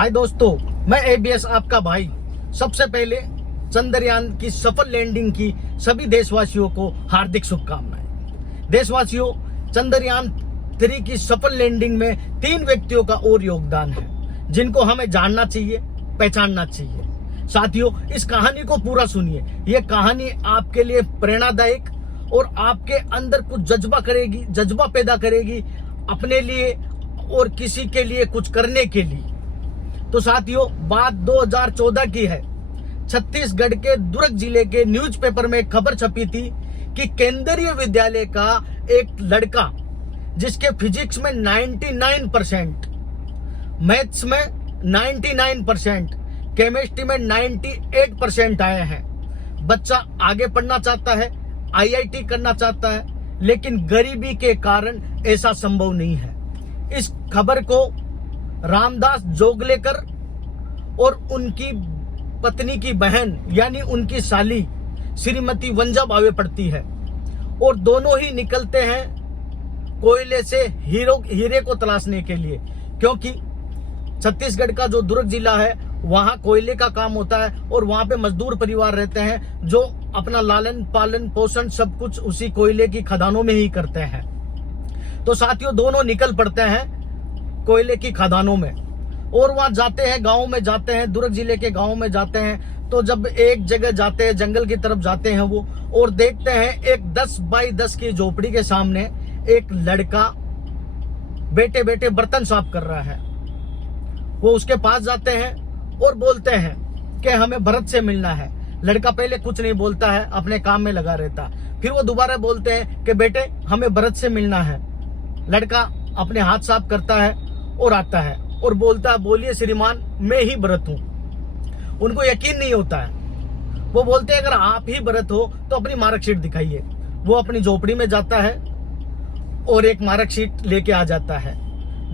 हाय दोस्तों, मैं एबीएस आपका भाई। सबसे पहले चंद्रयान की सफल लैंडिंग की सभी देशवासियों को हार्दिक शुभकामनाएं। देशवासियों, चंद्रयान 3 की सफल लैंडिंग में 3 व्यक्तियों का और योगदान है, जिनको हमें जानना चाहिए, पहचानना चाहिए। साथियों, इस कहानी को पूरा सुनिए। यह कहानी आपके लिए प्रेरणादायक और आपके अंदर कुछ जज्बा पैदा करेगी अपने लिए और किसी के लिए कुछ करने के लिए। तो साथियों, बात 2014 की है। छत्तीसगढ़ के दुर्ग जिले के न्यूज़पेपर में खबर छपी थी कि केंद्रीय विद्यालय का एक लड़का जिसके फिजिक्स में 99%, मैथ्स में 99%, केमिस्ट्री में 98% आए हैं। बच्चा आगे पढ़ना चाहता है, आईआईटी करना चाहता है, लेकिन गरीबी के कारण ऐसा संभव नहीं है। इस खबर को रामदास जोगलेकर और उनकी पत्नी की बहन यानी उनकी साली श्रीमती वंजा भावे पढ़ती है और दोनों ही निकलते हैं कोयले से हीरे को तलाशने के लिए, क्योंकि छत्तीसगढ़ का जो दुर्ग जिला है वहां कोयले का काम होता है और वहां पे मजदूर परिवार रहते हैं जो अपना लालन पालन पोषण सब कुछ उसी कोयले की खदानों में ही करते हैं। तो साथियों, दोनों निकल पड़ते हैं कोयले की खदानों में और वहां जाते हैं, गांव में जाते हैं, दुर्ग जिले के गांव में जाते हैं। तो जब एक जगह जाते हैं, जंगल की तरफ जाते हैं वो, और देखते हैं एक 10 बाई 10 की झोपड़ी के सामने एक लड़का बैठे बैठे बर्तन साफ कर रहा है। वो उसके पास जाते हैं और बोलते हैं कि हमें भरत से मिलना है। लड़का पहले कुछ नहीं बोलता है, अपने काम में लगा रहता। फिर वो दोबारा बोलते हैं कि बेटे हमें भरत से मिलना है। लड़का अपने हाथ साफ करता है और आता है और बोलता है, बोलिए श्रीमान, मैं ही भरत हूं। उनको यकीन नहीं होता है। वो बोलते हैं अगर आप ही भरत हो तो अपनी मार्कशीट दिखाइए। वो अपनी झोपड़ी में जाता है और एक मार्कशीट लेके आ जाता है।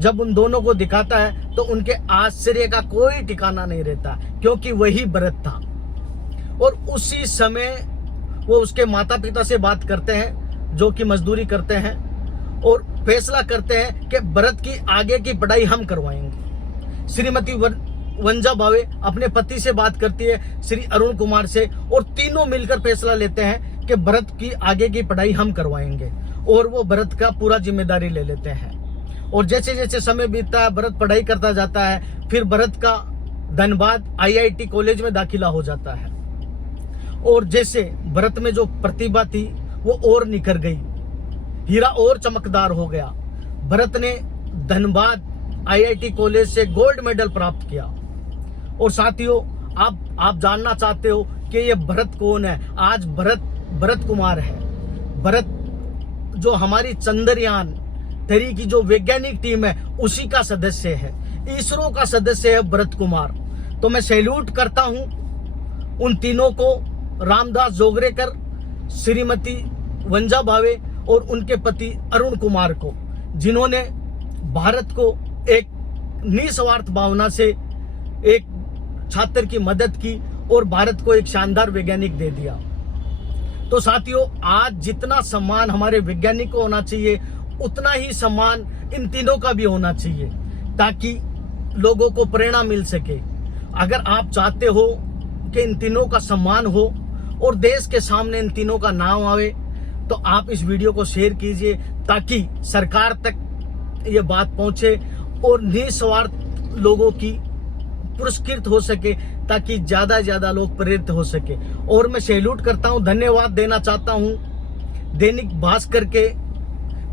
जब उन दोनों को दिखाता है तो उनके आश्चर्य का कोई ठिकाना नहीं रहता, क्योंकि वही भरत था। और उसी समय वो उसके माता पिता से बात करते हैं जो कि मजदूरी करते हैं और फैसला करते हैं कि भरत की आगे की पढ़ाई हम करवाएंगे। श्रीमती वंजा भावे अपने पति से बात करती है, श्री अरुण कुमार से, और तीनों मिलकर फैसला लेते हैं कि भरत की आगे की पढ़ाई हम करवाएंगे और वो भरत का पूरा जिम्मेदारी ले लेते हैं। और जैसे जैसे समय बीतता है, भरत पढ़ाई करता जाता है। फिर भरत का धनबाद आईआईटी कॉलेज में दाखिला हो जाता है और जैसे भरत में जो प्रतिभा थी वो और निखर गई, हीरा और चमकदार हो गया। भरत ने धनबाद आईआईटी कॉलेज से गोल्ड मेडल प्राप्त किया। और साथियों, आप जानना चाहते हो कि ये भरत कौन है? आज भरत कुमार है। भरत जो हमारी चंद्रयान 3 की जो वैज्ञानिक टीम है उसी का सदस्य है, इसरो का सदस्य है भरत कुमार। तो मैं सैल्यूट करता हूं उन तीनों को, रामदास जोगलेकर, श्रीमती वंजा भावे और उनके पति अरुण कुमार को, जिन्होंने भारत को एक निस्वार्थ भावना से एक छात्र की मदद की और भारत को एक शानदार वैज्ञानिक दे दिया। तो साथियों, आज जितना सम्मान हमारे वैज्ञानिक को होना चाहिए उतना ही सम्मान इन तीनों का भी होना चाहिए, ताकि लोगों को प्रेरणा मिल सके। अगर आप चाहते हो कि इन तीनों का सम्मान हो और देश के सामने इन तीनों का नाम आवे, तो आप इस वीडियो को शेयर कीजिए ताकि सरकार तक ये बात पहुंचे और निस्वार्थ लोगों की पुरस्कृत हो सके, ताकि ज्यादा ज्यादा लोग प्रेरित हो सके। और मैं सैल्यूट करता हूं, धन्यवाद देना चाहता हूं दैनिक भास्कर के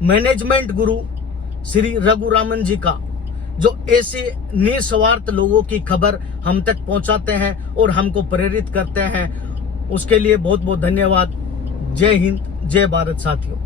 मैनेजमेंट गुरु श्री रघुरामन जी का, जो ऐसे निस्वार्थ लोगों की खबर हम तक पहुंचाते हैं और हमको प्रेरित करते हैं। उसके लिए बहुत बहुत धन्यवाद। जय हिंद, जय भारत साथियों।